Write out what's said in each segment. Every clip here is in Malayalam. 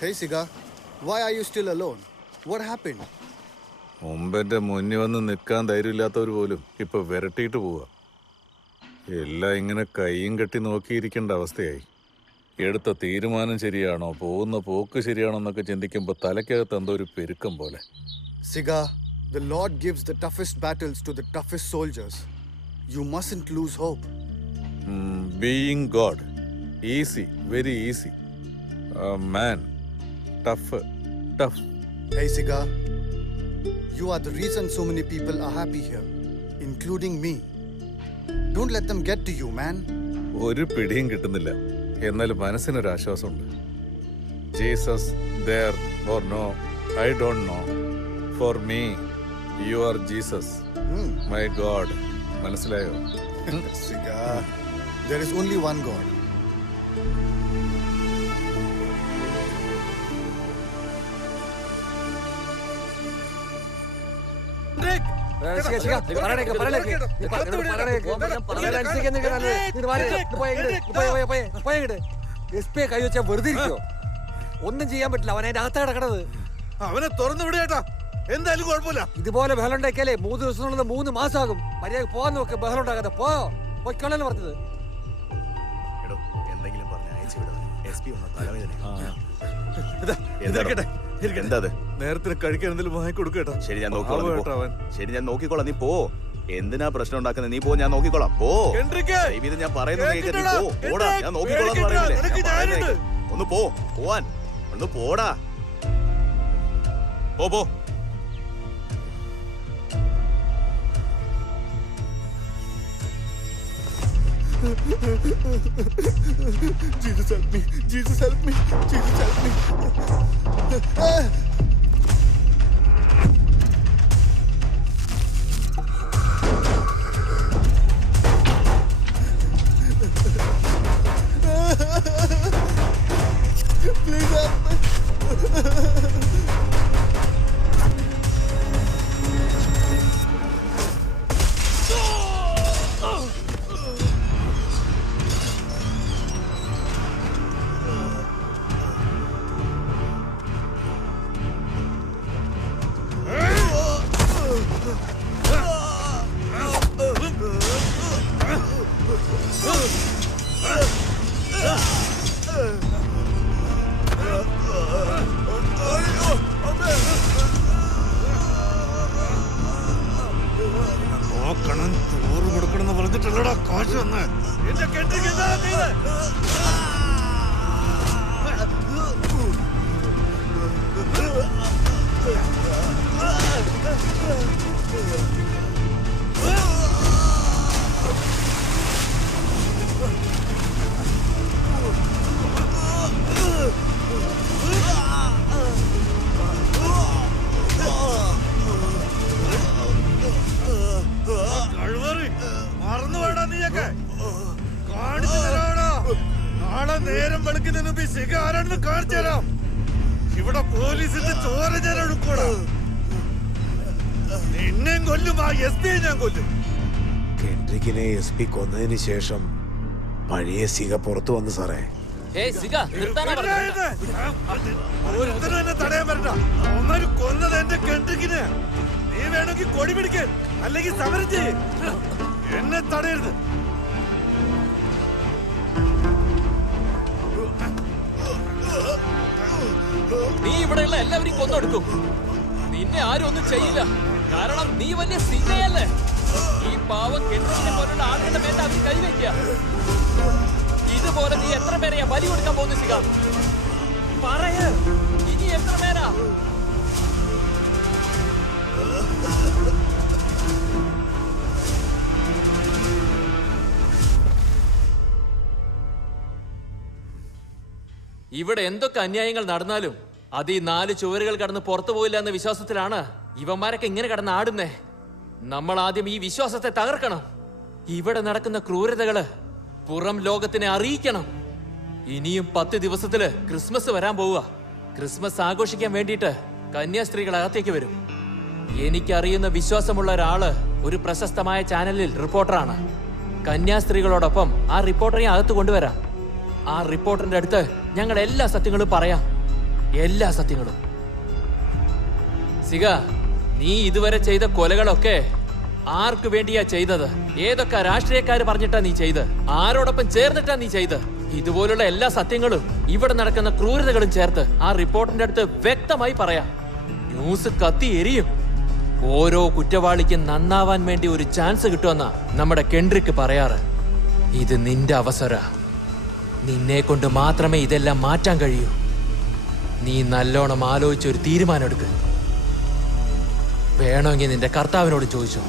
Hey Siga, why are you still alone? What happened? മുമ്പെന്റെ മുന്നിൽ വന്ന് നിൽക്കാൻ ധൈര്യമില്ലാത്തവർ പോലും ഇപ്പൊ വിരട്ടിയിട്ട് പോവാ. എല്ലാം ഇങ്ങനെ കൈയും കെട്ടി നോക്കിയിരിക്കേണ്ട അവസ്ഥയായി. എടുത്ത തീരുമാനം ശരിയാണോ, പോകുന്ന പോക്ക് ശരിയാണോ എന്നൊക്കെ ചിന്തിക്കുമ്പോൾ തലയ്ക്കകത്ത് എന്തോ ഒരു പെരുക്കം പോലെ. Siga, the Lord gives the toughest battles to the toughest soldiers. You mustn't lose hope. Being God, easy, very easy. Man, tough. Hey Siga, you are the reason so many people are happy here, including me. Don't let them get to you, man. ഒരു പിടിയും കിട്ടുന്നില്ല, എന്നാൽ മനസ്സിനൊരാശ്വാസമുണ്ട്. Jesus there or no, I don't know. For me, you are Jesus, my God. മനസ്സിലായോ? Siga, there is only one God. വെറുതെ ഇരിക്കോ? ഒന്നും ചെയ്യാൻ പറ്റില്ല. അവൻ അതിന്റെ അകത്താ കിടക്കണത്. അവനെ തുറന്നു വിടേട്ടാ, എന്തായാലും കുഴപ്പമില്ല. ഇതുപോലെ ബഹളം ഉണ്ടാക്കിയാലേ 3 ദിവസത്തിനുള്ളത് 3 മാസമാകും. മര്യാദ പോകാൻ നോക്ക്, ബഹളം ഉണ്ടാക്കാതെ പോയിക്കൊള്ളാന്ന് പറഞ്ഞത്. എന്തെങ്കിലും പറഞ്ഞ് അയച്ചു നേരത്തിന് കഴിക്കാൻ എന്തെങ്കിലും വാങ്ങിക്കൊടുക്കേട്ടാ. ശരി, ഞാൻ നോക്കിക്കോളാം. ശരി, ഞാൻ നോക്കിക്കോളാം. നീ പോ. എന്തിനാ പ്രശ്നം ഉണ്ടാക്കുന്നത്? നീ പോ, ഞാൻ നോക്കിക്കോളാം. പോ. ഇത് ഞാൻ പറയുന്നത് കേൾക്കാൻ. നീ പോ, പോടാ. ഞാൻ നോക്കിക്കോളാം എന്ന് പറയുന്നില്ലേ? ഒന്ന് പോ, പോവാൻ ഒന്ന് പോടാ. പോ. Jesus help me, Jesus help me, Jesus help me. Please help me. നോക്കണം, ചോറ് കൊടുക്കണമെന്ന് പറഞ്ഞിട്ടല്ലടാ കാശ് വന്ന്. എന്റെ കെട്ടിക്ക് എന്താ ചെയ്തത്? മറന്നുവേടാ നീയൊക്കെ. കാണിച്ചു തരാടാ. നാളെ നേരം വെളുക്കുന്നതിന് മുമ്പ് സിഗ ആരാണെന്ന് കാണിച്ചു തരാം. ഇവിടെ പോലീസിന്റെ ചോര ഞാൻ ഒഴുക്കൂടാ. നിന്നെയും കൊല്ലും, ആ SP ഞാൻ കൊല്ലും. കെൻഡ്രിക്കിനെ SP കൊന്നതിന് ശേഷം പഴയ സിഗ പുറത്തു വന്നു സാറേ. ഒരുത്തനും എന്നെ തടയാൻ പറ്റ. അവന്മാര് കൊന്നത് എന്റെ കെൻഡ്രിക്കിനെ. നീ വേണമെങ്കിൽ കൊടി പിടിക്കാൻ, അല്ലെങ്കിൽ സമരം ചെയ്യ്. എന്നെ തടയരുത്. നീ ഇവിടെയുള്ള എല്ലാവരും കൊന്നൊടുക്കും. നിന്നെ ആരും ഒന്നും ചെയ്യില്ല, കാരണം നീ വലിയ സിഗയല്ലേ. ഈ പാവം കെൻഡ്രിക്കിനെ പോലുള്ള ആളുകളുടെ മേലെ അവർ കൈവയ്ക്കുക. ഇതുപോലെ നീ എത്ര പേരെയാ ബലി കൊടുക്കാൻ പോകുന്നു സിഗ? പറയ, ഇനി എത്ര പേരാ? ഇവിടെ എന്തൊക്കെ അന്യായങ്ങൾ നടന്നാലും അത് ഈ 4 ചുവരുകൾ കടന്ന് പുറത്തു പോയില്ല എന്ന വിശ്വാസത്തിലാണ് ഇവന്മാരൊക്കെ ഇങ്ങനെ കടന്ന് ആടുന്നേ. നമ്മൾ ആദ്യം ഈ വിശ്വാസത്തെ തകർക്കണം. ഇവിടെ നടക്കുന്ന ക്രൂരതകള് പുറം ലോകത്തിനെ അറിയിക്കണം. ഇനിയും 10 ദിവസത്തില് ക്രിസ്മസ് വരാൻ പോവുക. ക്രിസ്മസ് ആഘോഷിക്കാൻ വേണ്ടിയിട്ട് കന്യാസ്ത്രീകൾ അകത്തേക്ക് വരും. എനിക്കറിയുന്ന വിശ്വാസമുള്ള ഒരാള് ഒരു പ്രശസ്തമായ ചാനലിൽ റിപ്പോർട്ടറാണ്. കന്യാസ്ത്രീകളോടൊപ്പം ആ റിപ്പോർട്ടറെ അകത്ത് കൊണ്ടുവരാം. ആ റിപ്പോർട്ടറിന്റെ അടുത്ത് ഞങ്ങൾ എല്ലാ സത്യങ്ങളും പറയാം, എല്ലാ സത്യങ്ങളും. സിഗ, നീ ഇതുവരെ ചെയ്ത കൊലകളൊക്കെ ആർക്ക് വേണ്ടിയാ ചെയ്തത്? ഏതൊക്കെ രാഷ്ട്രീയക്കാര് പറഞ്ഞിട്ടാ നീ ചെയ്ത്? ആരോടൊപ്പം ചേർന്നിട്ടാ നീ ചെയ്ത്? ഇതുപോലുള്ള എല്ലാ സത്യങ്ങളും ഇവിടെ നടക്കുന്ന ക്രൂരതകളും ചേർത്ത് ആ റിപ്പോർട്ടിന്റെ അടുത്ത് വ്യക്തമായി പറയാം. ന്യൂസ് കത്തി എരിയും. ഓരോ കുറ്റവാളിക്കും നന്നാവാൻ വേണ്ടി ഒരു ചാൻസ് കിട്ടുമെന്നാ നമ്മുടെ കെൻഡ്രിക്ക് പറയാറ്. ഇത് നിന്റെ അവസര. നിന്നെ കൊണ്ട് മാത്രമേ ഇതെല്ലാം മാറ്റാൻ കഴിയൂ. നീ നല്ലോണം ആലോചിച്ചൊരു തീരുമാനം എടുക്ക്. വേണമെങ്കിൽ നിന്റെ കർത്താവിനോട് ചോദിച്ചോ.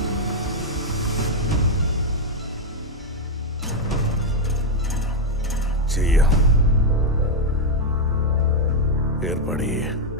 ചെയ്യാം. ഏർപ്പാട് ചെയ്യേ.